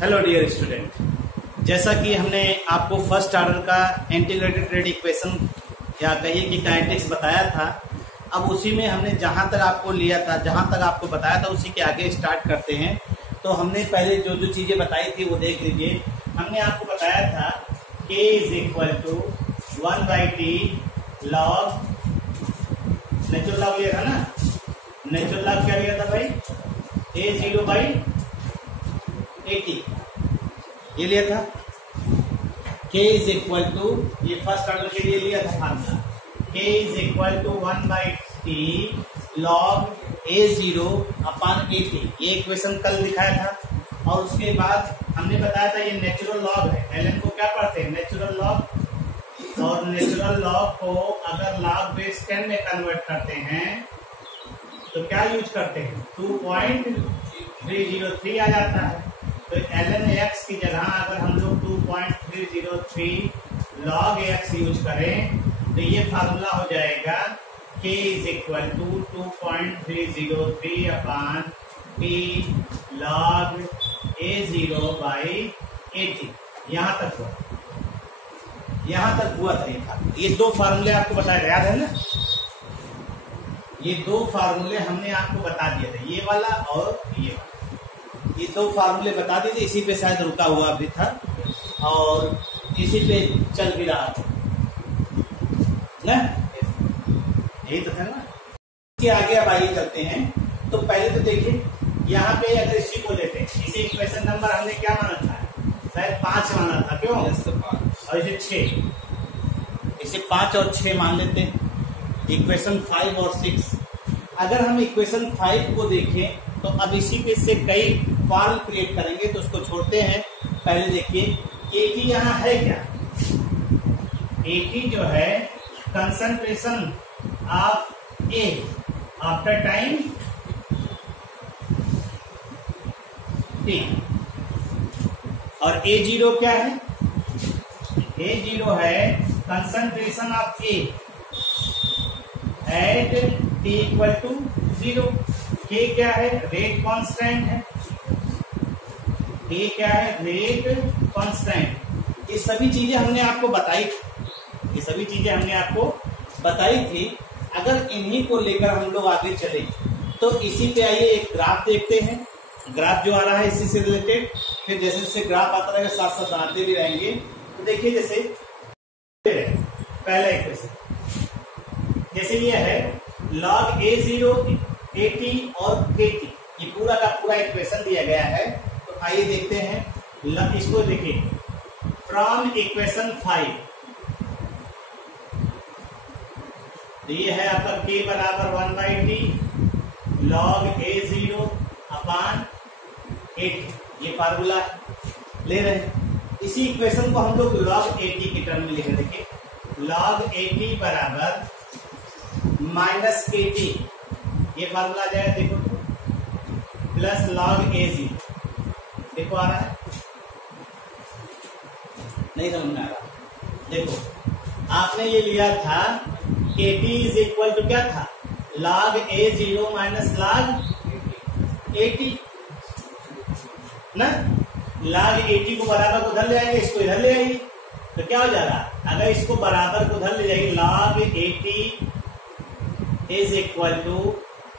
Hello dear student, जैसा कि हमने आपको फर्स्ट ऑर्डर का इंटीग्रेटेड रेट इक्वेशन या कहिए कि काइनेटिक्स बताया था। अब उसी में हमने जहां तक आपको लिया था, जहां तक आपको बताया था, उसी के आगे स्टार्ट करते हैं। तो हमने पहले जो जो चीजें बताई थी वो देख लीजिए। हमने आपको बताया था k is equal to 1/t log natural log लिया था ना। नेचुरल लॉग क्या लिया था भाई? a0/80 ये लिया था। k इज इक्वल टू, ये फर्स्ट ऑर्डर के लिए लिया था formula, k is equal to 1/t log a0/80। ये इक्वेशन कल दिखाया था। और उसके बाद हमने बताया था ये नेचुरल लॉग है। ln को क्या पढ़ते हैं? Natural log. और नेचुरल लॉग को अगर लॉग बेस 10 में कन्वर्ट करते हैं तो क्या यूज करते हैं? 2.303 आ जाता है। तो ln x की जगह अगर हम लोग 2.303 log x यूज करें तो ये फार्मूला हो जाएगा k is equal to 2.303 upon t log a0/80। यहाँ तक हुआ था ये फार्मूला। ये दो फार्मूले आपको बताया, याद है ना? ये दो फार्मूले हमने आपको बता दिए थे, ये वाला और ये वाला। ये दो फार्मूले बता दिए थे, इसी पे शायद रुका हुआ भी था और इसी पे चल भी रहा था ना, यही तो था ना। इसके आगे अब आइए चलते हैं। तो पहले तो देखिए, यहाँ पे अगर इसी को लेते हैं, इसे इक्वेशन नंबर हमने क्या माना था? शायद 5 माना था। क्यों? और इसे 6, इसे 5 और 6 मान लेते हैं। इक्वेशन 5 और 6। अगर हम इक्वेशन 5 को देखें तो अब इसी पे से कई फॉर्म क्रिएट करेंगे, तो उसको छोड़ते हैं। पहले देखिए AT यहाँ है क्या? AT जो है concentration of A after time T। और A0 क्या है? A0 है concentration of A at t equal to 0। k क्या है? रेट कांस्टेंट है। k क्या है? Rate constant. ये सभी चीजें हमने आपको बताई थी, ये सभी चीजें हमने आपको बताई थी। अगर इन्हीं को लेकर हम लोग आगे चले तो इसी पे आइए एक ग्राफ देखते हैं। ग्राफ जो आ रहा है इसी से रिलेटेड, फिर जैसे जैसे ग्राफ आता रहेगा साथ साथ बनाते भी रहेंगे। तो देखिए, जैसे पहला इक्वेशन जैसे ये है log a0/80 और kt, ये पूरा का पूरा इक्वेशन दिया गया है। तो आइए देखते हैं, इसको देखिए फ्रॉम इक्वेशन 5। तो ये है आपका k बराबर 1/t log a0/80, ये फार्मूला ले रहे हैं। इसी इक्वेशन को हम लोग log 80 के टर्म में लिख रहे। देखिए log 80 बराबर माइनस kt, ये फार्मूला आ जाएगा देखो, प्लस log a0। देखो आ रहा है? नहीं समझ में आ रहा? देखो आपने ये लिया था kt इज इक्वल टू क्या था? log a0 माइनस log 80 ना। log 80 को बराबर को उधर ले आएंगे, इसको इधर ले आएंगे, तो क्या हो जाएगा? अगर इसको बराबर को उधर ले जाएंगे log 80 इज इक्वल टू,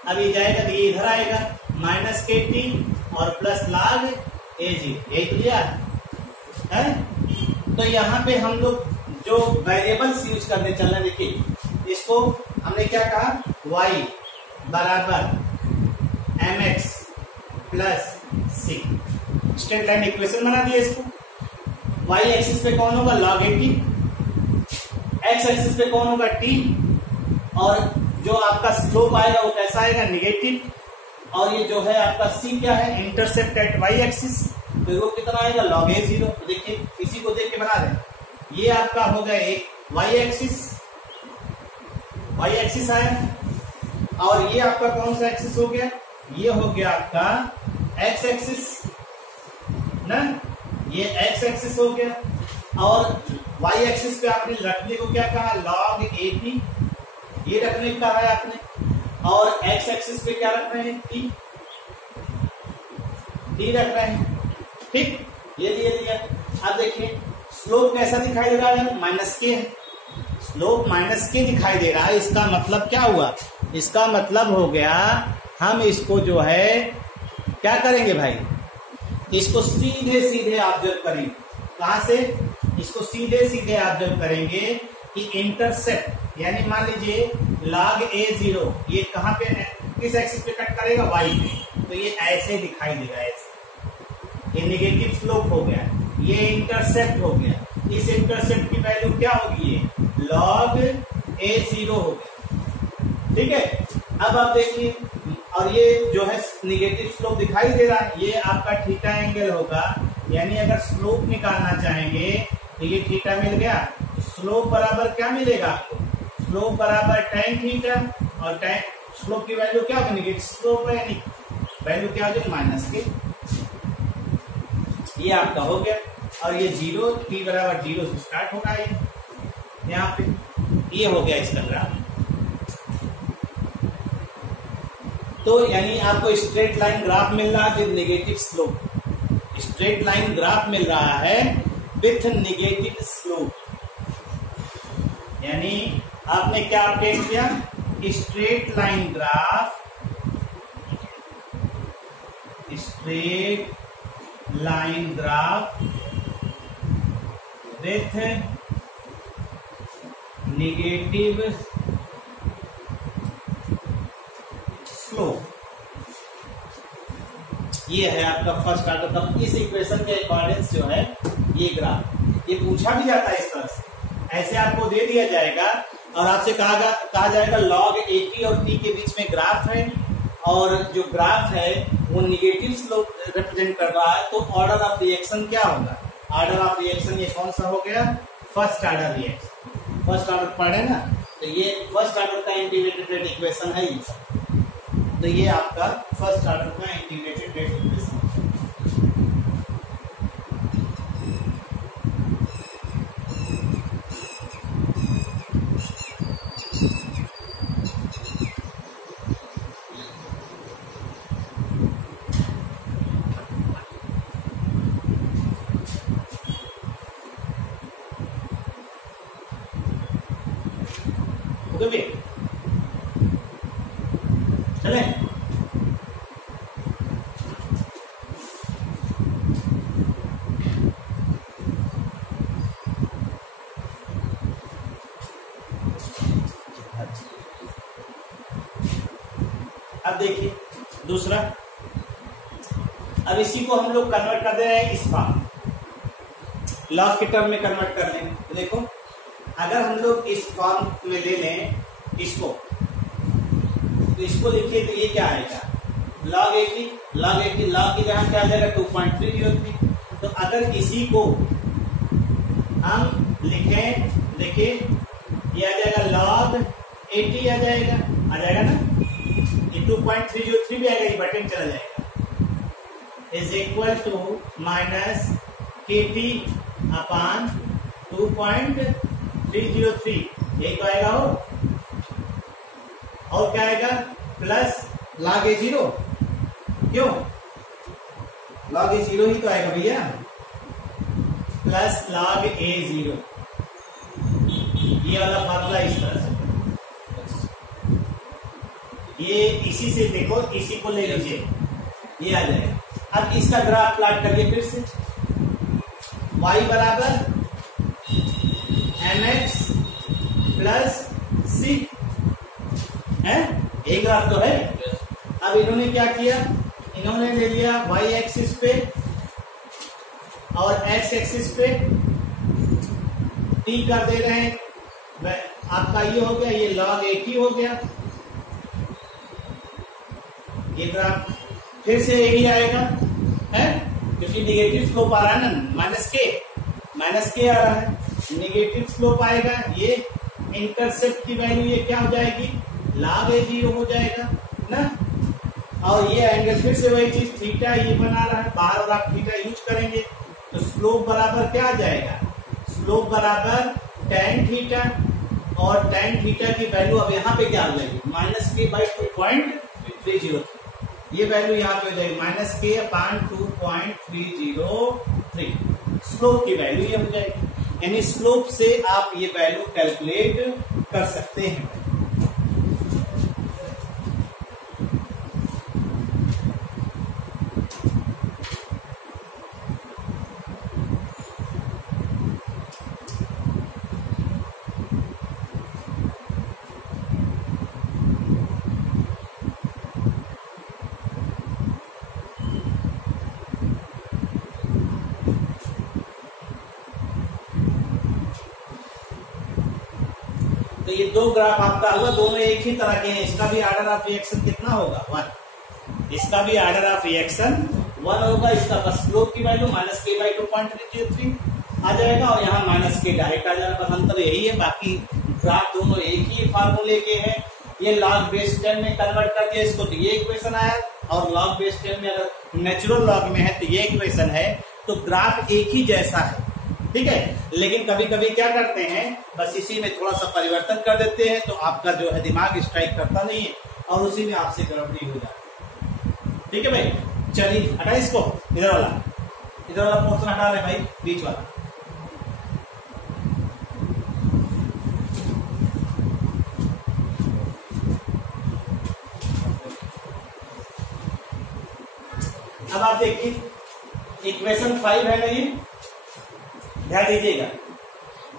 अब ये जाएगा तो ये इधर आएगा माइनस kt और प्लस log a0, यही तो लिया है। तो यहाँ पे हम लोग जो वेरिएबल्स यूज करने चल रहे, देखिए इसको हमने क्या कहा? y बराबर mx plus c। Straight line equation बना दिया इसको। y एक्सिस पे कौन होगा? log 80। x एक्सिस पे कौन होगा? t। और जो आपका स्लोप आएगा वो कैसा आएगा? नेगेटिव। और ये जो है आपका c क्या है? इंटरसेप्ट एट y एक्सिस, तो वो कितना आएगा? log a0। तो देखिए इसी को देख के बना रहे हैं। ये आपका हो गया एक y एक्सिस आया। और ये आपका कौन सा एक्सिस हो गया? ये हो गया आपका x एक्सिस ना, ये x एक्सिस हो गया। और y एक्सिस पे आपने रखने को क्या कहा? log 80, ये रखने का है आपने। और x एक्सिस पे क्या रख रहे हैं? t रख रहे हैं। ठीक, ये लिया। अब देखिए स्लोप कैसा दिखाई दे रहा है, माइनस के है, स्लोप माइनस के दिखाई दे रहा है। इसका मतलब क्या हुआ, इसका मतलब हो गया हम इसको जो है क्या करेंगे भाई, इसको सीधे सीधे ऑब्जर्व करेंगे। कहां से, इसको सीधे सीधे ऑब्जर्व करेंगे कि इंटरसेप्ट, यानी मान लीजिए log a0 ये कहां पे किस एक्सिस पे कट करेगा, y पे, तो ये ऐसे दिखाई देगा, ऐसे। ये नेगेटिव स्लोप हो गया, ये इंटरसेप्ट हो गया। इस इंटरसेप्ट की वैल्यू क्या होगी, ये log a0 हो गया। ठीक है, अब आप देखिए, और ये जो है निगेटिव स्लोप दिखाई दे रहा है, ये आपका थीटा एंगल होगा। यानी अगर स्लोप निकालना चाहेंगे तो ये थीटा मिल गया, स्लोप बराबर क्या मिलेगा आपको, स्लोप बराबर tan थीटा, और tan स्लोप की वैल्यू क्या होगी, निगेटिव स्लोप है, यानी वैल्यू क्या हो जाएगी, माइनस के। ये आपका हो गया, और ये 0 t बराबर 0 से स्टार्ट होगा, ये यहाँ पे ये हो गया इसका ग्राफ। तो यानी आपको स्ट्रेट लाइन ग्राफ मिल रहा है with negative slope, straight line graph मिल रहा है विथ नेगेटिव स्लोप। यानी आपने क्या अपडेट किया, straight line graph, straight line graph with negative slope, ये है आपका फर्स्ट ऑर्डर का। इस इक्वेशन के अकॉर्डिंग जो है ये ग्राफ, ये पूछा भी जाता है इस तरह से, ऐसे आपको दे दिया जाएगा और आपसे कहा जाएगा log AT और T के बीच में ग्राफ है, और जो ग्राफ है वो निगेटिव स्लोप रिप्रेजेंट कर रहा है, तो ऑर्डर ऑफ रिएक्शन क्या होगा, ऑर्डर ऑफ रिएक्शन ये कौन सा हो गया, first order reaction. First order पढ़े ना, तो ये फर्स्ट ऑर्डर का इंटीग्रेटेड रेट इक्वेशन है ये, तो ये आपका फर्स्ट ऑर्डर का इंटीग्रेटेड रेट इक्वेशन। ओके चले, अब देखिए दूसरा, अब इसी को हम लोग कन्वर्ट कर दे रहे हैं इस फॉर्म, लॉग के टर्म में कन्वर्ट कर लेंगे। तो देखो अगर हम लोग इस फॉर्म में ले लें इसको, तो इसको लिखिए तो ये क्या आएगा, log 80 log की जगह क्या आ जाएगा 2.303। तो अगर इसी को हम लिखें, देखिए ये आ जाएगा log 80 आ जाएगा ना, ये 2.303 भी आएगा, ये बटन चला जाएगा, is equal to minus KT upon 2.303, ये तो आएगा हो, और क्या आएगा प्लस log A0, क्यों log A0 ही तो आएगा भैया, प्लस log A0, ये वाला फार्मूला इस तरह से, ये इसी से देखो, इसी को ले लीजिए, ये आ जाएगा। अब इसका ग्राफ प्लॉट करिए फिर से, y बराबर mx प्लस c है, एक ग्राफ तो है। अब इन्होंने क्या किया, इन्होंने ले लिया y एक्सिस पे और x एक्सिस पे t कर दे रहे हैं, आपका ये हो गया, ये log AT हो गया, ये ग्राफ फिर से यही आएगा है, क्योंकि निगेटिव स्लोप आ रहा है ना, माइनस के आ रहा है, निगेटिव स्लोप आएगा, ये इंटरसेप्ट की वैल्यू ये क्या हो जाएगी, log A0 हो जाएगा ना, और ये एंगल फिर से वही चीज थीटा ये बना रहा है, बार बार आप थीटा यूज करेंगे, तो स्लोप बराबर क्या आ जाएगा, स्लोप बराबर tan थीटा, और tan थीटा की वैल्यू अब यहाँ पे क्या हो जाएगी, माइनस के बाई 2.303, ये वैल्यू यहाँ पे हो जाएगी माइनस के अपान 2.303। 2.303 स्लोप की वैल्यू ये हो जाएगी। यानी स्लोप से आप ये वैल्यू कैलकुलेट कर सकते हैं। तो ये दो ग्राफ आपका होगा, दोनों एक ही तरह के हैं। इसका भी ऑर्डर ऑफ रिएक्शन कितना होगा? 1। इसका भी ऑर्डर ऑफ रिएक्शन 1 होगा। इसका बस स्लोप की वैल्यू -k/2.303 आ जाएगा और यहाँ -k डायरेक्ट आ जाएगा। बस अंतर यही है, बाकी ग्राफ दोनों एक ही फार्मूले के हैं। ये लॉग बेस 10 में कन्वर्ट कर दिया इसको, तो ये इक्वेशन आया। और लॉग बेस 10 में अगर नेचुरल लॉग में है तो ये इक्वेशन है। तो ग्राफ एक ही जैसा है, ठीक है। लेकिन कभी कभी क्या करते हैं, बस इसी में थोड़ा सा परिवर्तन कर देते हैं, तो आपका जो है दिमाग स्ट्राइक करता नहीं है और उसी में आपसे गड़बड़ी हो जाती है। ठीक है भाई, चलिए हटा इसको, इधर वाला पोर्शन हटा रहे भाई, बीच वाला। अब आप देखिए इक्वेशन 5 है ना, ये ध्यान दीजिएगा।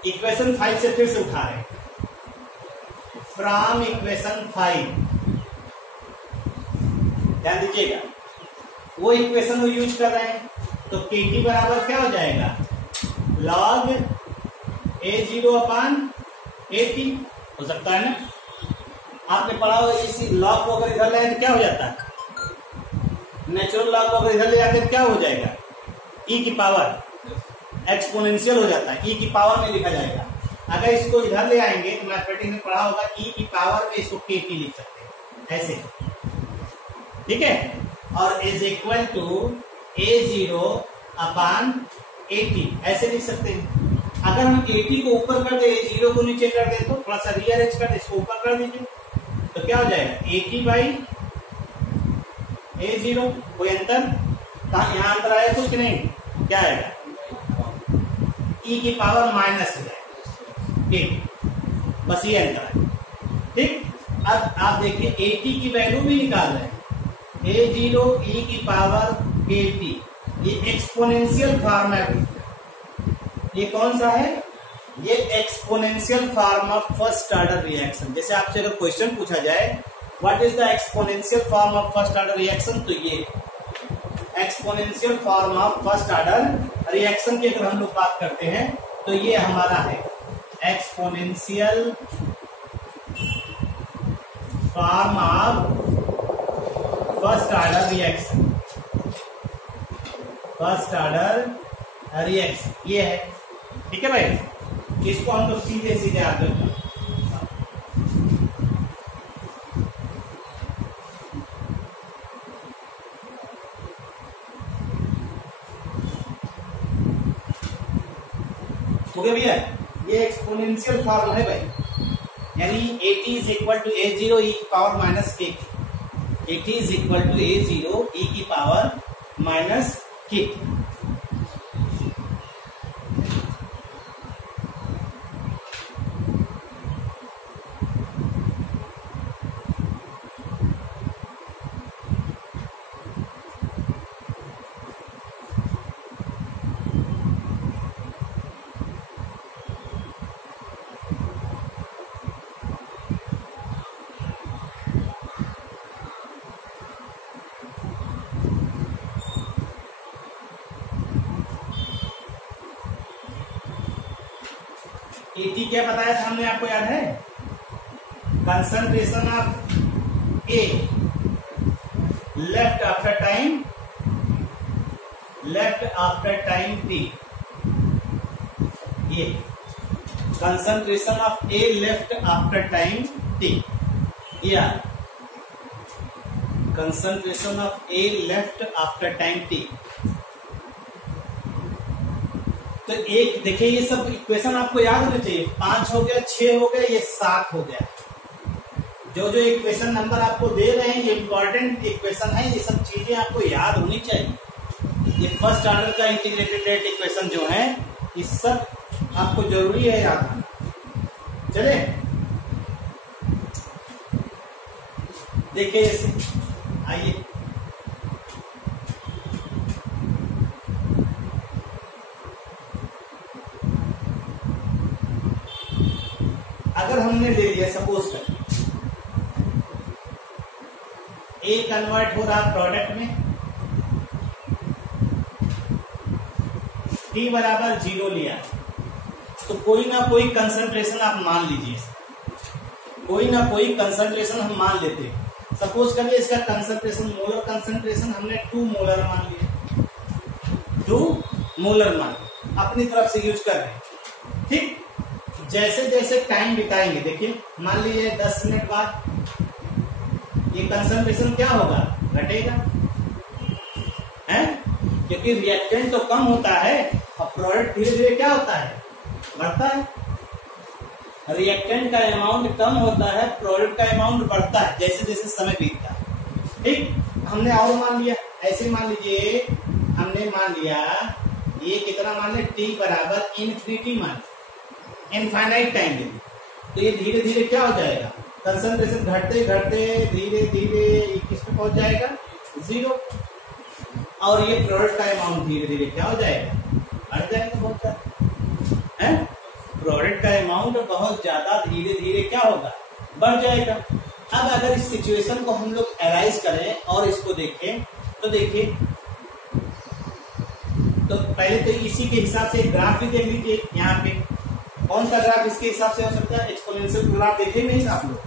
इक्वेशन 5 से फिर से उठा रहे हैं। फ्रॉम इक्वेशन 5 ध्यान दीजिएगा, वो इक्वेशन वो यूज कर रहे हैं। तो KT बराबर क्या हो जाएगा? log A0/AT हो सकता है ना। आपने पढ़ा हो इसी लॉग को अगर इधर ले आए तो क्या हो जाता है? नेचुरल लॉग को अगर इधर ले आते तो क्या हो जाएगा? e की पावर एक्सपोनेंशियल हो जाता है, e की पावर में लिखा जाएगा। अगर इसको इधर ले आएंगे तो मैथमेटिक्स में पढ़ा होगा, e की पावर में इसको KT लिख सकते हैं ऐसे, ठीक है। और इज इक्वल टू A0/AT ऐसे लिख सकते हैं। अगर हम AT को ऊपर कर दे, A0 को नीचे कर दे, तो थोड़ा सा रीअरेंज कर दे, इसको ऊपर कर दीजिए, तो क्या हो जाएगा? AT/A0। कोई अंतर? यहाँ अंतर आया कुछ नहीं? क्या आएगा? e की पावर माइनस हो जाएगा, ठीक। बस ये अंतर है, ठीक। अब आप देखिए AT की वैल्यू भी निकाल रहे हैं। A0 e की पावर KT, ये एक्सपोनेंशियल फॉर्म है। ये कौन सा है? ये exponential form of first order reaction. जैसे आपसे अगर क्वेश्चन पूछा जाए what is the exponential form of first order reaction, तो ये exponential form of first order reaction की अगर हम लोग बात करते हैं तो ये हमारा है exponential form of first order reaction. First order reaction ये है, ठीक है भाई। इसको हम लोग सीधे सीधे आगे हो गया भैया। ये एक्सपोनेंशियल फॉर्म है भाई, यानी AT is equal to A0 e की power minus k। AT is equal to A0 e की पावर माइनस k। AT क्या बताया था हमने, आपको याद है? Concentration of A left after time T। ये concentration of A left after time T, या concentration of A left after time T। तो एक देखिए, ये सब इक्वेशन आपको याद होने चाहिए। 5 हो गया, 6 हो गया, ये 7 हो गया। जो जो इक्वेशन नंबर आपको दे रहे हैं ये इंपॉर्टेंट इक्वेशन है, ये सब चीजें आपको याद होनी चाहिए। ये फर्स्ट ऑर्डर का इंटीग्रेटेड रेट इक्वेशन जो है, ये सब आपको जरूरी है याद रखना। चले देखिए इसे, आइए अगर हमने ले लिया सपोज कर ए कन्वर्ट हो रहा प्रोडक्ट में, टी बराबर 0 लिया, तो कोई ना कोई कंसंट्रेशन आप मान लीजिए, कोई ना कोई कंसंट्रेशन हम मान लेते हैं। सपोज करिए इसका कंसंट्रेशन, मोलर कंसंट्रेशन हमने 2 मोलर मान लिया, 2 मोलर मान अपनी तरफ से यूज कर रहे हैं। ठीक, जैसे जैसे टाइम बिताएंगे, देखिए मान लीजिए 10 मिनट बाद ये कंसंट्रेशन क्या होगा, घटेगा, है, क्योंकि रिएक्टेंट तो कम होता है और प्रोडक्ट धीरे धीरे क्या होता है, बढ़ता है। रिएक्टेंट का अमाउंट कम होता है, प्रोडक्ट का अमाउंट बढ़ता है जैसे जैसे समय बीतता है। ठीक, हमने और मान लिया, ऐसे मान लीजिए हमने मान लिया ये कितना मान लिया, टी बराबर इनफिनिटी मान, इनफाइनाइट टाइम दे, तो ये धीरे धीरे क्या हो जाएगा, कंसंट्रेशन घटते घटते धीरे धीरे किस पे पहुंच जाएगा, 0, और ये प्रोडक्ट का अमाउंट धीरे धीरे क्या हो जाएगा, बढ़ जाएगा बहुत ज्यादा, है, प्रोडक्ट का अमाउंट बहुत ज्यादा धीरे धीरे क्या होगा, बढ़ जाएगा। अब अगर इस सिचुएशन को हम लोग एनालाइज करें और इसको देखें, तो देखिए, तो पहले तो इसी के हिसाब से ग्राफ भी देख लीजिए। यहाँ पे कौन सा ग्राफ इसके हिसाब से हो सकता है, एक्सपोनेंशियल ग्राफ देखे नहीं आप लोग,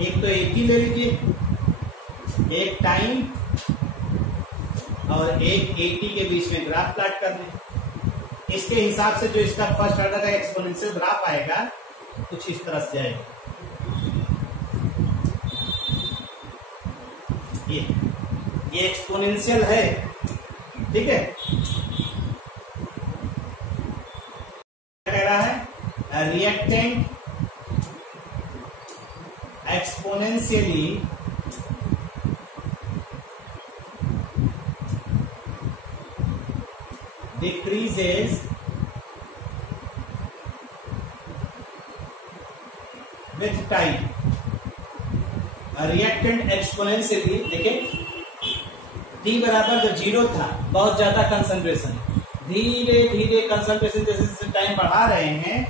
एक तो एक ही ले लीजिए, एक टाइम और एक 80 के बीच में ग्राफ प्लॉट कर लें। इसके हिसाब से जो इसका फर्स्ट ऑर्डर का एक्सपोनेंशियल ग्राफ आएगा कुछ इस तरह से जाएगा, ये एक्सपोनेंशियल है, ठीक है। क्या कह रहा है, reactant exponentially decreases with time। Reactant exponentially, देखिए टी बराबर जब 0 था, बहुत ज्यादा कंसंट्रेशन, धीरे धीरे कंसंट्रेशन जैसे जैसे टाइम बढ़ा रहे हैं,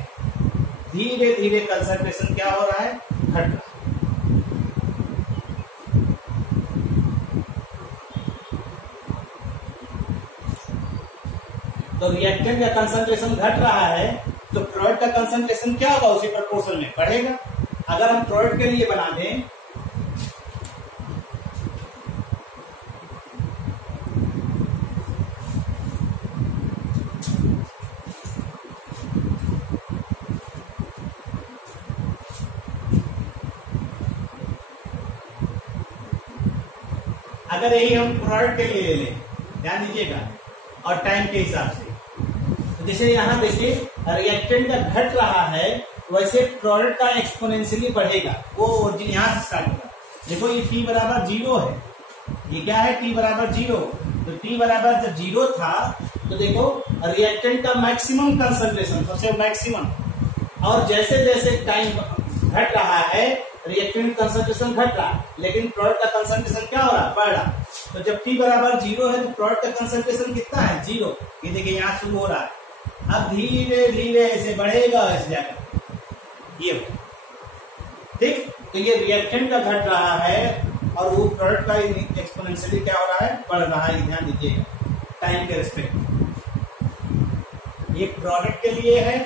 धीरे धीरे कंसंट्रेशन क्या हो रहा है, घट रहा है। तो रिएक्टेंट का कंसंट्रेशन घट रहा है, तो प्रोडक्ट का कंसंट्रेशन क्या होगा, उसी प्रोपोर्शन में बढ़ेगा। अगर हम प्रोडक्ट के लिए बना दें, अगर यही हम प्रोडक्ट के लिए ले लें, ध्यान दीजिएगा, और टाइम के हिसाब से, तो जैसे यहाँ देखिए रिएक्टेंट का घट रहा है, वैसे प्रोडक्ट का एक्सपोनेंशियली बढ़ेगा, वो ओरिजिन यहाँ से स्टार्ट होगा। देखो ये टी बराबर 0 है, ये क्या है, टी बराबर 0, तो टी बराबर जब 0 था, तो देखो रिएक्टेंट का मैक्सिमम कंसंट्रेशन, सबसे मैक्सिमम, और जैसे जैसे टाइम घट रहा है, रिएक्टेंट कंसंट्रेशन घट रहा है, लेकिन प्रोडक्ट का कंसंट्रेशन क्या हो रहा है, बढ़ रहा। तो जब टी बराबर 0 है, तो प्रोडक्ट का कंसंट्रेशन कितना है, 0। ये देखिए यहाँ शुरू हो रहा है, अब धीरे धीरे ऐसे बढ़ेगा, ऐसे जाकर ये, ठीक। तो ये रिएक्टेंट का घट रहा है और वो प्रोडक्ट का एक्सपोनेंशियली क्या हो रहा है, बढ़ रहा है। ध्यान दीजिएगा टाइम के रिस्पेक्ट, ये प्रोडक्ट के लिए है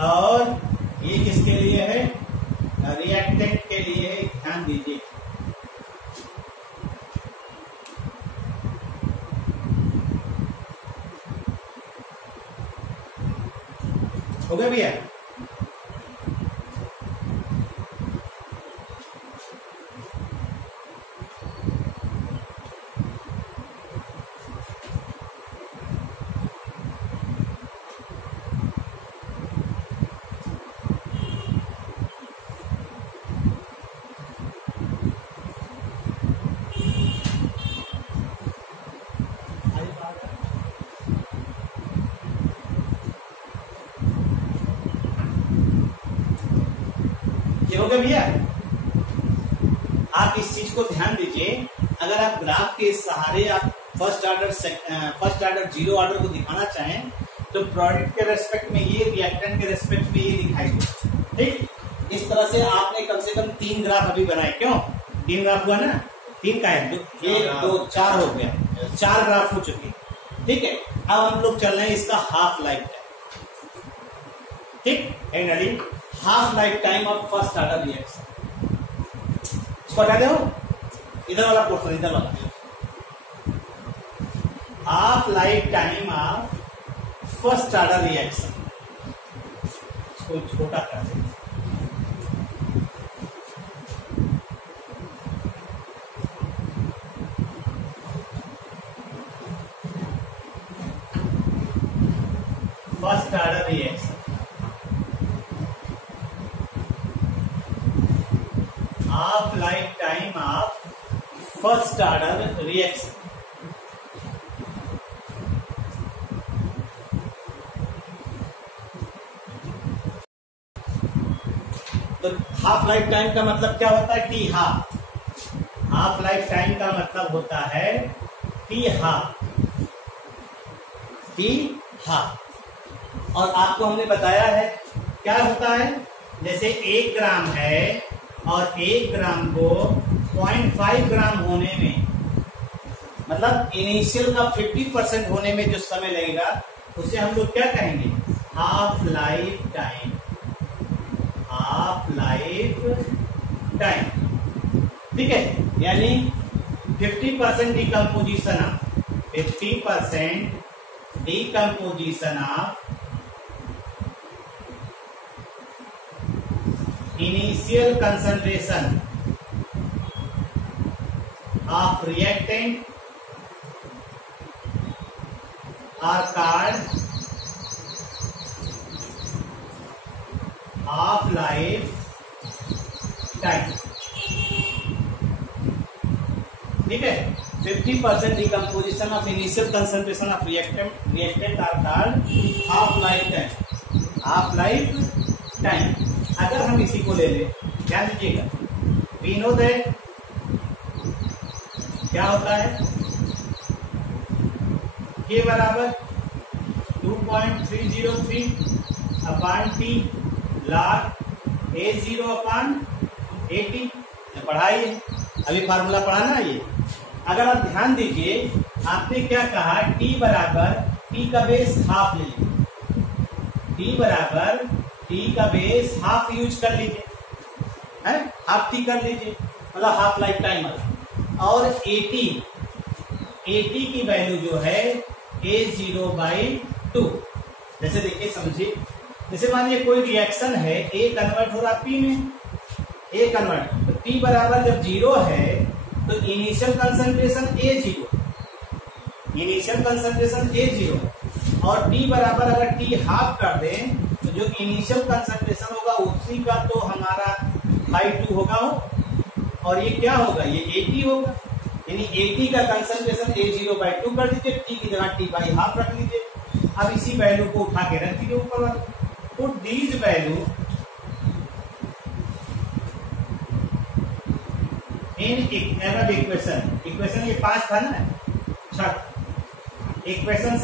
और ये किसके लिए है, रिएक्टेंट के लिए। ध्यान दीजिए, हो गया भैया। हो गया भैया। आप इस चीज को ध्यान दीजिए, अगर आप ग्राफ के सहारे आप फर्स्ट ऑर्डर जीरो ऑर्डर को दिखाना चाहें तो प्रोडक्ट के रेस्पेक्ट में ये, रिएक्टेंट के रेस्पेक्ट में ये दिखाई दे। ठीक, इस तरह से आपने कम से कम 3 ग्राफ अभी बनाए। क्यों 3 ग्राफ हुआ ना? 3 का है, 1 2 4 हो गया, 4 ग्राफ हो चुके। ठीक है, अब हम लोग चल रहे हैं इसका हाफ लाइफ टाइम। ठीक, finally half life time of first order reaction. इसको हटा दो, इधर वाला पोर्शन, इधर वाला half life time of first order reaction. इसको छोटा कर दें। First order reaction, half life time of first order reaction. तो हाफ लाइफ टाइम का मतलब क्या होता है? T half. Half life time का मतलब होता है टी हाफ, टी हाफ। और आपको हमने बताया है क्या होता है, जैसे 1 ग्राम है और 1 ग्राम को 0.5 ग्राम होने में, मतलब इनिशियल का 50% होने में जो समय लगेगा उसे हम लोग क्या कहेंगे? Half life time. Half life time, ठीक है, यानी 50% decomposition of 50% decomposition of initial concentration of reactant are called half life time। ठीक है, 50% decomposition of initial concentration of reactant are called half life time। half life time। अगर हम इसी को ले लें, ध्यान दीजिएगा, वी नो दैट क्या होता है, के बराबर 2.303 अपान टी log A0 अपान 80। पढ़ाइए, अभी फार्मूला पढ़ाना है ये। अगर आप ध्यान दीजिए, आपने क्या कहा, टी बराबर टी का बेस हाफ ले लीजिए, टी बराबर टी का बेस हाफ यूज कर लीजिए, है हाफ टी कर लीजिए, मतलब हाफ लाइफ टाइम। और 80 की वैल्यू जो है A0/2। जैसे देखिए, समझिए, जैसे मान लीजिए कोई रिएक्शन है, ए कन्वर्ट हो रहा पी में, ए कन्वर्ट, तो टी बराबर जब 0 है तो initial concentration A0, initial concentration A0, और टी बराबर अगर टी हाफ कर दें तो जो इनिशियल कंसंट्रेशन होगा उसी का तो हमारा बाई 2 होगा हो, और ये क्या होगा, ये 80 होगा, यानी 80 का कंसंट्रेशन A0/2 कर दीजिए, टी की जगह T/2 रख लीजिए। अब इसी वैल्यू को उठा के रख दीजिए ऊपर वाला, put these value in error equation. Equation ये 5 था ना, इक्वेशन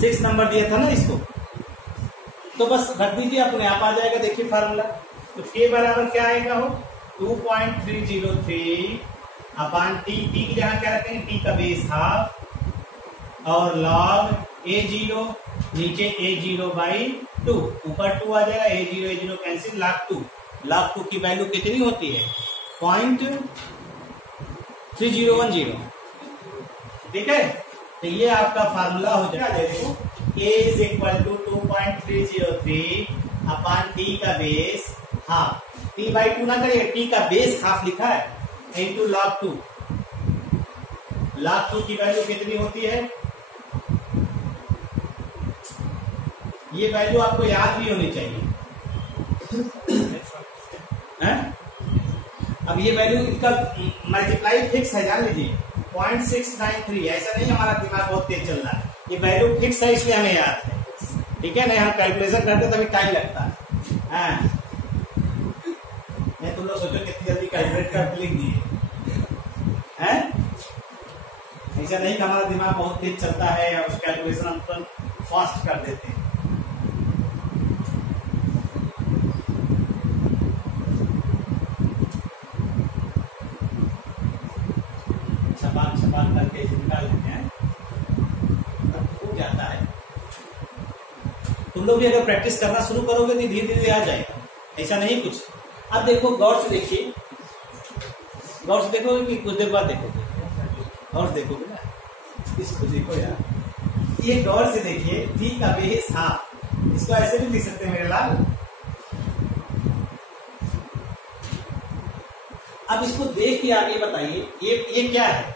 6 नंबर दिया था ना इसको, तो बस रख दीजिए, अपने आप आ जाएगा। देखिए फार्मूला, तो के बराबर क्या आएगा हो, 2.303 अपान टी, टी की जगह क्या रखेंगे, टी का बेस हाफ, और लॉग A0, नीचे A0/2, ऊपर 2 आ जाएगा, A0 कैंसिल, log 2 की वैल्यू कितनी होती है, 0.3010। ठीक है, तो ये आपका फार्मूला हो जाएगा। देखो, K is equal to 2.303 upon T का बेस हाफ, T/2 ना करिए, टी का बेस हाफ लिखा है, इंटू log 2। log 2 की वैल्यू कितनी होती है, ये वैल्यू आपको याद भी होनी चाहिए। है? अब ये वैल्यू इसका मल्टीप्लाई फिक्स है, जान लीजिए 0.693। ऐसा नहीं हमारा दिमाग बहुत तेज चल रहा है, ये वैल्यू फिक्स है इसलिए हमें याद है। ठीक है, नहीं हम कैलकुलेशन करते तभी टाइम लगता है। हाँ, मैं तुम लोग सोचो कितनी जल्दी कैलकुलेट करके लिख दिए हैं। ऐसा नहीं कि हमारा दिमाग बहुत तेज चलता है और कैलकुलेशन हम तुरंत फास्ट कर देते हैं। छपाक करके निकाल देते हैं, हो जाता है। तुम लोग भी अगर प्रैक्टिस करना शुरू करोगे तो धीरे धीरे आ जाएगा, ऐसा नहीं कुछ। अब देखो गौर से देखिए, गौर से देखोगे कि कुछ देर बाद देखोगे, गौर से देखोगे ना, इसको देखो यार, ये गौर से देखिए, टी का बेस हाफ, इसको ऐसे भी लिख सकते हैं मेरे लाल। अब इसको देख के आगे बताइए ये क्या है?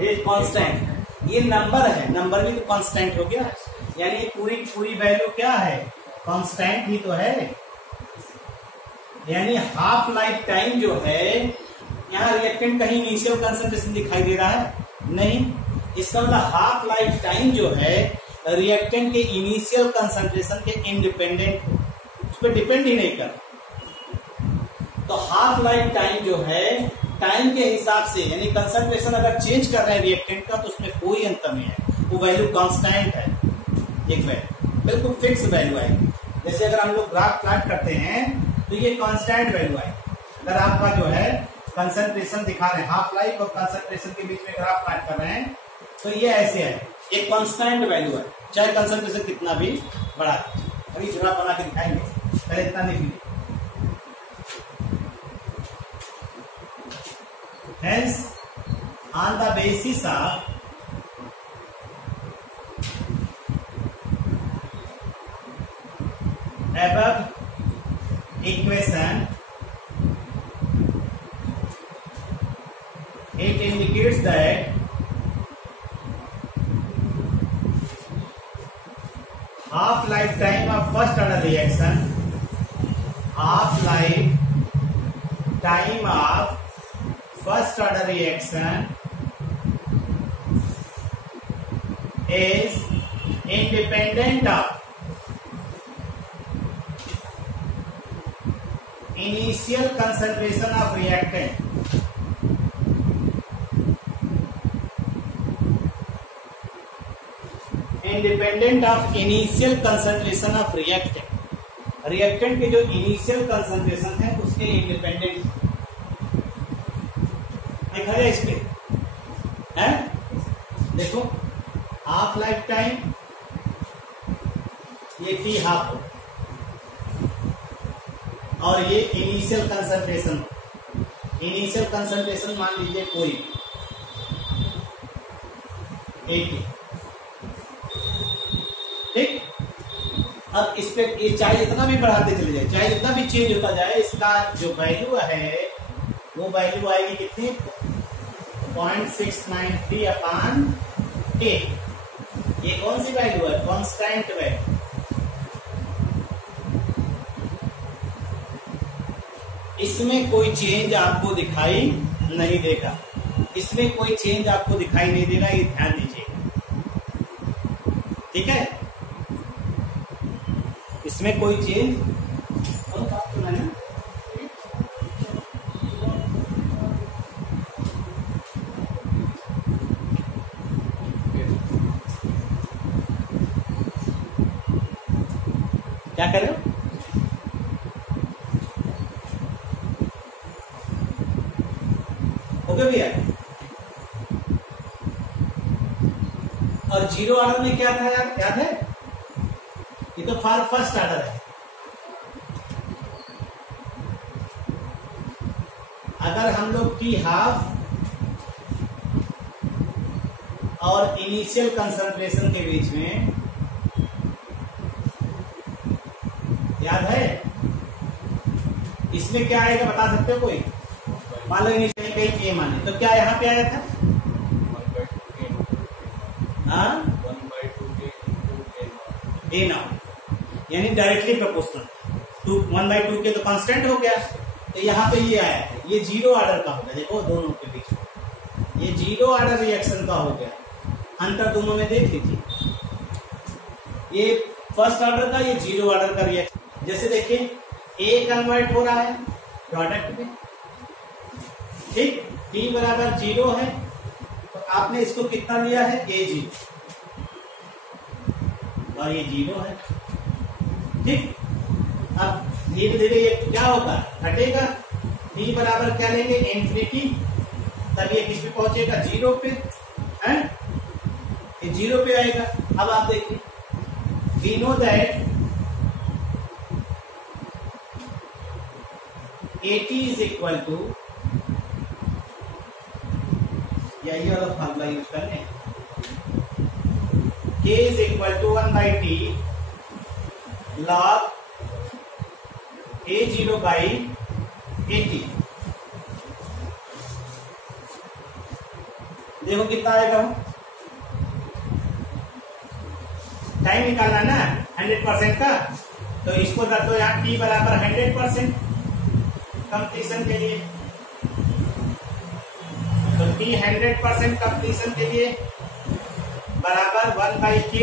ये कांस्टेंट, ये नंबर है, नंबर भी तो कांस्टेंट हो गया, यानी ये पूरी वैल्यू क्या है? कांस्टेंट ही तो है। यानी हाफ लाइफ टाइम जो है, यहाँ रिएक्टेंट कहीं इनिशियल कंसंट्रेशन दिखाई दे रहा है? नहीं। इसका मतलब हाफ लाइफ टाइम जो है रिएक्टेंट के इनिशियल कंसंट्रेशन के इंडिपेंडेंट हो, उस पर डिपेंड ही नहीं कर। तो हाफ लाइफ टाइम जो है टाइम के हिसाब से, यानी कंसंट्रेशन अगर चेंज कर रहे हैं रिएक्टेंट का तो उसमें कोई अंतर नहीं है, वो वैल्यू कांस्टेंट है, एक वैल्यू बिल्कुल फिक्स वैल्यू आएगी। जैसे अगर हम लोग ग्राफ प्लॉट करते हैं तो ये कांस्टेंट वैल्यू आएगी। अगर आपका जो है कंसंट्रेशन दिखा रहे हैं, हाफ लाइफ और कंसंट्रेशन के बीच में ग्राफ प्लॉट कर रहे हैं, तो ये ऐसे है, एक कांस्टेंट वैल्यू है, चाहे कंसंट्रेशन कितना भी बढ़ा दीजिए। अभी ग्राफ बना के दिखाएंगे, पहले इतना लिख लीजिए। Hence, on the basis of above equation, it indicates that half lifetime of first order reaction, half life time of first order reaction is independent of initial concentration of reactant, independent of initial concentration of reactant, reactant के जो initial concentration है उसके independent देखा जाए इसमें है। देखो half life time, ये टी हाफ हो, और ये इनिशियल कंसंट्रेशन, इनिशियल कंसंट्रेशन मान लीजिए कोई 80, ठीक। अब इस पे ये चाहे जितना भी बढ़ाते चले जाए, चाहे जितना भी चेंज होता जाए, इसका जो वैल्यू है वो वैल्यू आएगी कितनी? 0.693 अपॉन 10। ये कौन सी वैल्यू है? Constant value. इसमें कोई चेंज आपको दिखाई नहीं देगा, इसमें कोई चेंज आपको दिखाई नहीं देगा, ये ध्यान दीजिए, ठीक है। इसमें कोई चेंज क्या कर रहे हो? ओके भैया। और जीरो ऑर्डर में क्या था यार, याद है? ये तो फर्स्ट ऑर्डर है। अगर हम लोग टी हाफ और इनिशियल कंसंट्रेशन के बीच में, याद है इसमें क्या आएगा बता सकते हो कोई? मान लो इनिशियल कहीं के माने, तो क्या यहाँ पे आया था? 1/2 यानी डायरेक्टली प्रोपोर्शनल 1/2 के तो कांस्टेंट हो गया, तो यहाँ पे ये आया है, ये जीरो ऑर्डर का हो गया। देखो दोनों के बीच में ये जीरो ऑर्डर रिएक्शन का हो गया, अंतर दोनों में देख लीजिए। ये फर्स्ट ऑर्डर का, ये जीरो ऑर्डर का रिएक्शन। जैसे देखिए ए कन्वर्ट हो रहा है प्रोडक्ट में, ठीक, टी बराबर जीरो है, तो आपने इसको कितना लिया है, ए जीरो, और ये जीरो है, ठीक। अब धीरे धीरे ये क्या होगा, घटेगा, टी बराबर क्या लेंगे, इंफिनिटी, तब ये किस पे पहुंचेगा, जीरो पे, है, ये जीरो पे आएगा। अब आप देखिए, we know that AT is equal to, यही वाला फॉर्मूला यूज करने, K is equal to 1/T log A0 by AT। देखो कितना आएगा, टाइम निकालना ना 100% का, तो इसको रख दो यहाँ T बराबर 100% कंप्लीशन के लिए, तो T 100% कंप्लीशन के लिए बराबर 1/K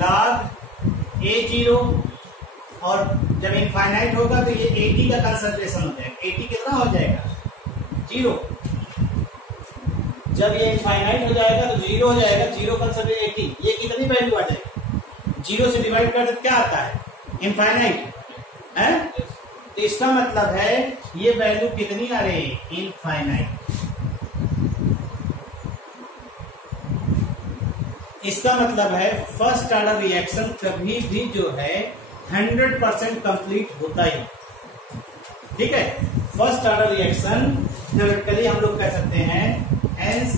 log A0, और जब इनफाइनाइट होगा तो ये 80 का कंसंट्रेशन हो जाएगा, 80 कितना हो जाएगा, जीरो। जब ये इनफाइनाइट हो जाएगा तो जीरो हो जाएगा, जीरो कंसंट्रेशन 80, ये कितनी वैल्यू आ जाएगी, जीरो से डिवाइड कर तो क्या आता है, इनफाइनाइट है, तो इसका मतलब है ये वैल्यू कितनी आ रही है, इनफाइनाइट। इसका मतलब है फर्स्ट ऑर्डर रिएक्शन कभी भी जो है 100% कंप्लीट होता ही, ठीक है। फर्स्ट ऑर्डर रिएक्शन थ्योरेटिकली हम लोग कह सकते हैं, hence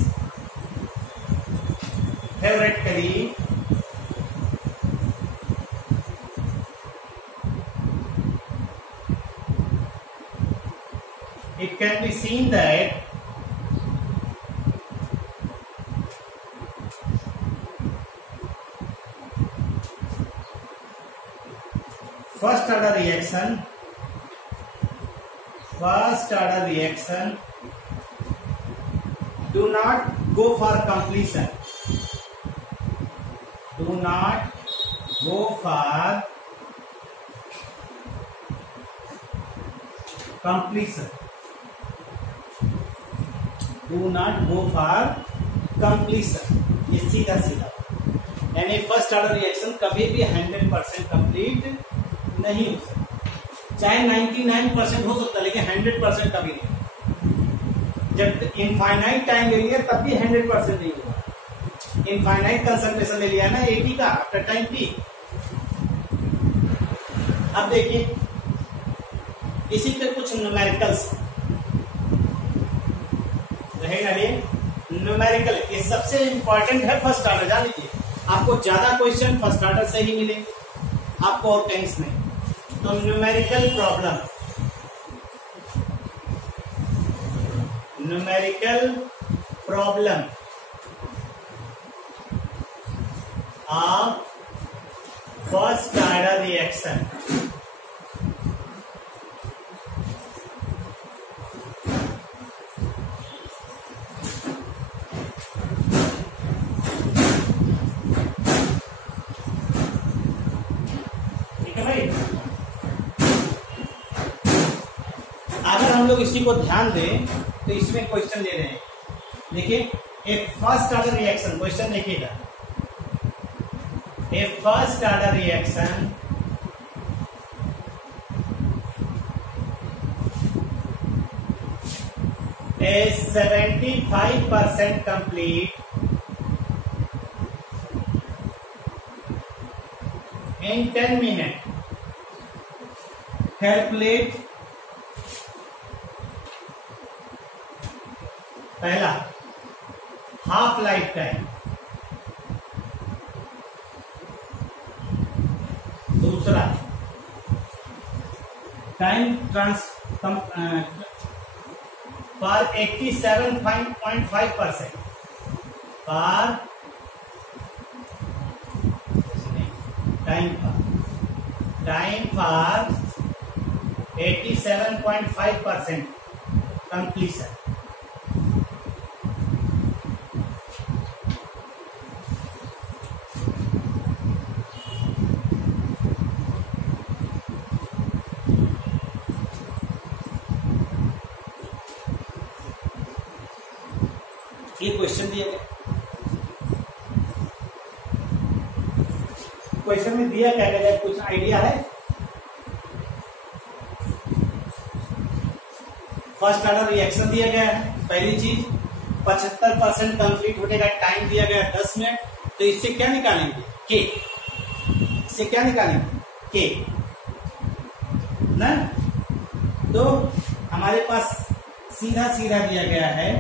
theoretically it can be seen that first order reaction do not go for completion, do not go for completion, do not go for completion, ये सीधा सीधा, यानी फर्स्ट ऑर्डर रिएक्शन कभी भी 100% कंप्लीट नहीं हो सकता, चाहे 99% हो सकता है, लेकिन 100% कभी नहीं। जब इनफाइनाइट टाइम ले लिया तब भी 100% नहीं हुआ, इनफाइनाइट कंसंट्रेशन ले लिया ना 80 का आफ्टर टाइम टी। अब देखिए इसी पे कुछ न्यूमेरिकल्स रहेगा, ये न्यूमेरिकल, ये सबसे इंपॉर्टेंट है फर्स्ट ऑर्डर, जान लीजिए, आपको ज्यादा क्वेश्चन फर्स्ट ऑर्डर से ही मिलेंगे, आपको और कहीं से नहीं। तो numerical problem of first order reaction, अगर हम लोग इसी को ध्यान दें तो इसमें क्वेश्चन ले रहे हैं, देखिए एक फर्स्ट ऑर्डर रिएक्शन, क्वेश्चन देखिएगा, a first order reaction is 75% complete in 10 minutes. Calculate पहला हाफ लाइफ टाइम, दूसरा time for 87.5%, for time for 87.5% completion. Question दिया गया। क्वेश्चन में दिया क्या गया, कुछ आइडिया है? फर्स्ट ऑर्डर रिएक्शन दिया गया है, पहली चीज 75% कंप्लीट होने का टाइम दिया गया 10 मिनट। तो इससे क्या निकालेंगे? के। इससे क्या निकालेंगे? के ना। तो हमारे पास सीधा सीधा दिया गया है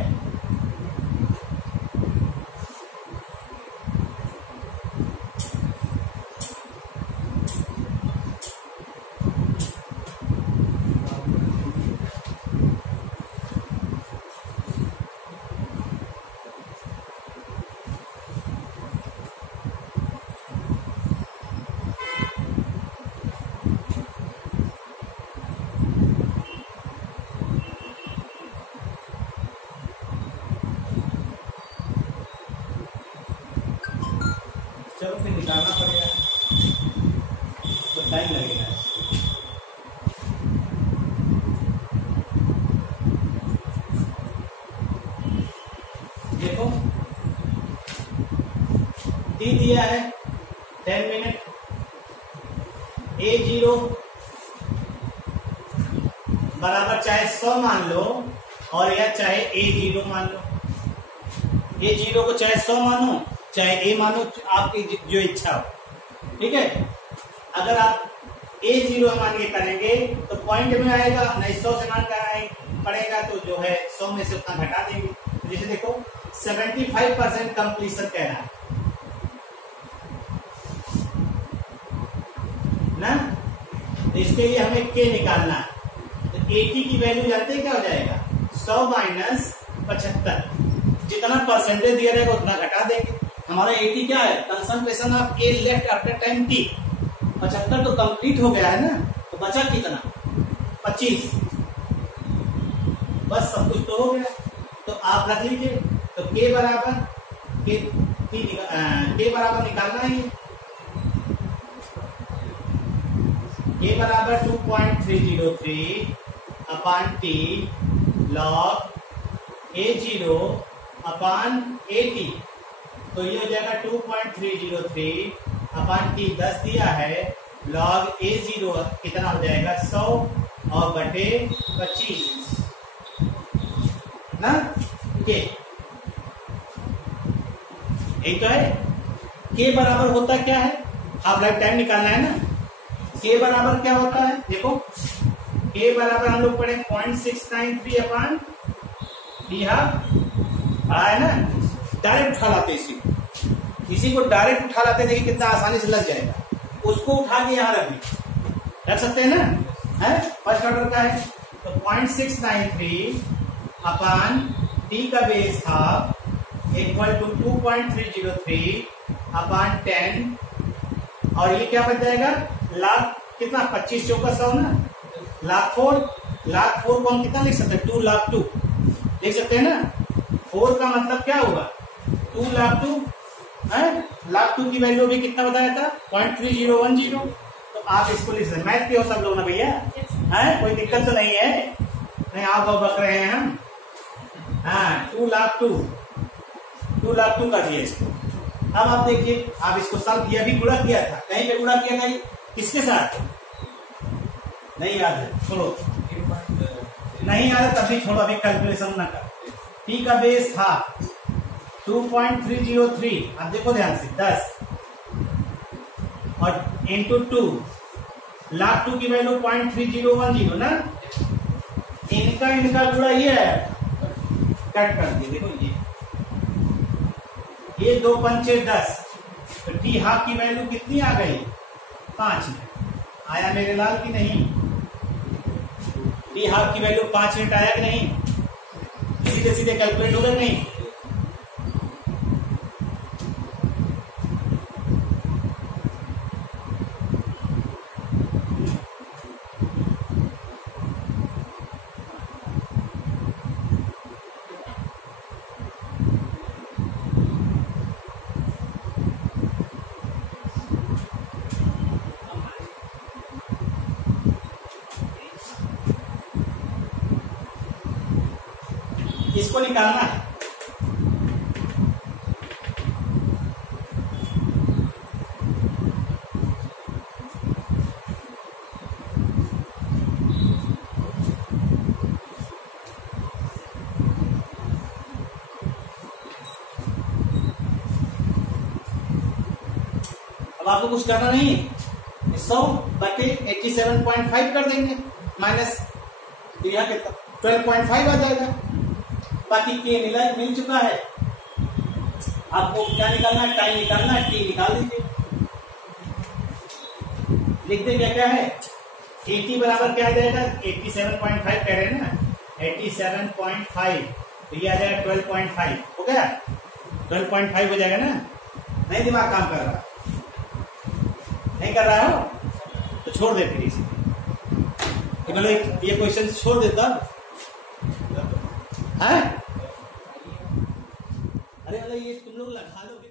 चलो फिर निकालना पड़ेगा तो टाइम लगेगा। देखो टी दिया है 10 मिनट, A0 बराबर चाहे 100 मान लो और या चाहे A0 मान लो। A0 को चाहे 100 मानो चाहे A मानो, आपकी जो इच्छा हो, ठीक है। अगर आप A0 मान के करेंगे तो पॉइंट में आएगा, नहीं 100 से मान कर पड़ेगा तो जो है 100 में से उतना घटा देंगे। जैसे देखो 75% कंप्लीशन कह रहा है ना, तो इसके लिए हमें K निकालना है। तो 80 की वैल्यू जानते हैं क्या हो जाएगा? 100 माइनस 75, जितना परसेंटेज दिया रहेगा उतना घटा देंगे। हमारा 80 क्या है? Concentration of A left after time T. 75 तो कंप्लीट हो गया है ना, तो बचा कितना? 25। बस सब कुछ तो हो गया, तो आप रख लीजिए। तो के बराबर के बराबर निकालना है। के बराबर 2.303 अपान टी लॉग A0 अपान 80। तो ये हो जाएगा 2.303 अपान टी 10 दिया है, लॉग A0 कितना हो जाएगा? 100 और बटे 25 ना। के यही तो है। के बराबर होता क्या है? हाफ लाइफ टाइम निकालना है ना। के बराबर क्या होता है? देखो के बराबर हम लोग पढ़े 0.693 अपान टी हाफ, पढ़ा है ना। डायरेक्ट उठा लाते इसी को डायरेक्ट उठा लाते, देखिए कितना आसानी से लग जाएगा। उसको उठा के यहाँ रख सकते हैं ना, है फर्स्ट ऑर्डर का है। तो 0.693 अपान टी का बेस हाफ इक्वल टू 2.303 अपान 10, और ये क्या बच जाएगा? लाख कितना? 25 चौका 100 ना, लाख 4 को हम कितना लिख सकते हैं? 2 लाख 2 लिख सकते हैं ना। 4 का मतलब क्या होगा? 2 लाख 2 है। लाख 2 की वैल्यू भी कितना बताया था? 0.3010। तो आप इसको लिख सकते। मैथ के हो सब लोग ना भैया, है कोई दिक्कत तो नहीं है? नहीं आप बक रहे हैं हम। हाँ 2 लाख 2 कर दिया इसको। अब आप देखिए, आप इसको सॉल्व किया, भी गुणा किया था, कहीं पे गुणा किया था? किसके साथ? नहीं याद है, छोड़ो। नहीं याद है तब भी छोड़ो, अभी कैलकुलेशन ना कर। टी का बेस था 2.303, अब देखो ध्यान से 10 और इंटू 2, लाख 2 की वैल्यू 0.3010 ना। इनका गुणा ये है, कट कर दिए। देखो ये 2 पंचे 10, तो टी हाफ की वैल्यू कितनी आ गई? 5 मिनट। आया मेरे लाल की नहीं? टी हाफ की वैल्यू 5 मिनट आया कि नहीं? सीधे सीधे कैलकुलेट होगा नहीं? इसको निकालना है। आपको कुछ करना नहीं है, 100 बटे 87.5 कर देंगे माइनस, तो यहाँ कितना 12.5 आ जाएगा। बाकी के मिल चुका है, आपको क्या निकालना है, टाइम निकालना है, टी निकाल दीजिए। लिख दें क्या है, 80 बराबर क्या आ जाएगा, 87.5 कह रहे हैं ना, 87.5, तो ये आ जाएगा 12.5, हो गया 12.5 हो जाएगा ना। नहीं दिमाग काम कर रहा, नहीं कर रहा हो तो छोड़ दे फिर इसे, तो मतलब ये क्वेश्चन छोड़ देता है। अरे मतलब ये तुम लोग लगा दोगे।